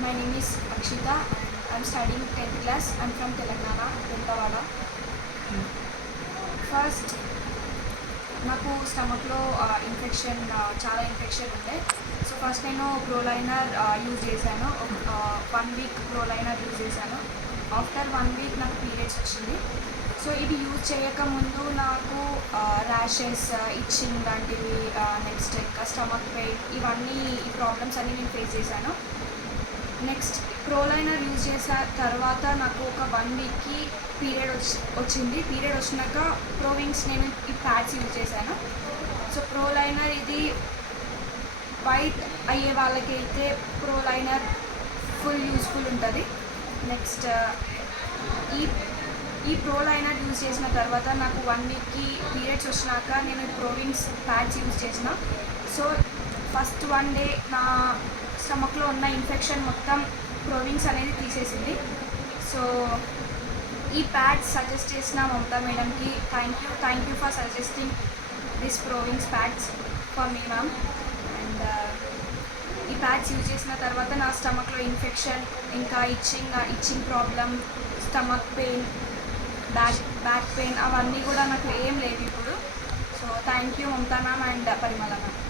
My name is Akshita and I'm studying 10th class. I'm from Telangana, Vindavada. First, నాకు స్టమక్లో infection చాలా infection ఉండే. So first నేను ప్రోలైనర్ use చేశాను. 1 week ప్రోలైనర్ use చేశాను. After 1 week నాకు periods వచ్చింది. సో ఇది యూజ్ చేయకముందు నాకు ర్యాషెస్, ఇచ్చింగ్ లాంటివి, నెక్స్ట్ ఇంకా స్టమక్ పెయిన్, ఇవన్నీ ఈ ప్రాబ్లమ్స్ అన్నీ నేను ఫేస్ చేశాను. నెక్స్ట్ ప్రోలైనర్ యూజ్ చేసిన తర్వాత నాకు ఒక 1 వీక్కి పీరియడ్ వచ్చింది. పీరియడ్ వచ్చినాక ప్రోవింగ్స్ నేను ఈ ప్యాడ్స్ యూజ్ చేశాను. సో ప్రోలైనర్ ఇది వైట్ అయ్యే వాళ్ళకైతే ప్రోలైనర్ ఫుల్ యూస్ఫుల్ ఉంటుంది. నెక్స్ట్ ఈ ప్రోలైనర్ యూజ్ చేసిన తర్వాత నాకు 1 వీక్కి పీరియడ్స్ వచ్చినాక నేను ప్రోవింగ్స్ ప్యాడ్స్ యూజ్ చేసిన. సో ఫస్ట్ 1 డే నా స్టమక్లో ఉన్న ఇన్ఫెక్షన్ మొత్తం ప్రోవింగ్స్ అనేది తీసేసింది. సో ఈ ప్యాడ్స్ సజెస్ట్ చేసిన మమతా మేడంకి thank you for suggesting this provings pads for me ma'am. And ఈ ప్యాడ్స్ యూజ్ చేసిన తర్వాత నా స్టమక్లో ఇన్ఫెక్షన్, ఇంకా itching problem, stomach pain, back pain అవన్నీ కూడా నాకు ఏం లేవు ఇప్పుడు. So thank you Mamata ma'am and Parimala ma'am.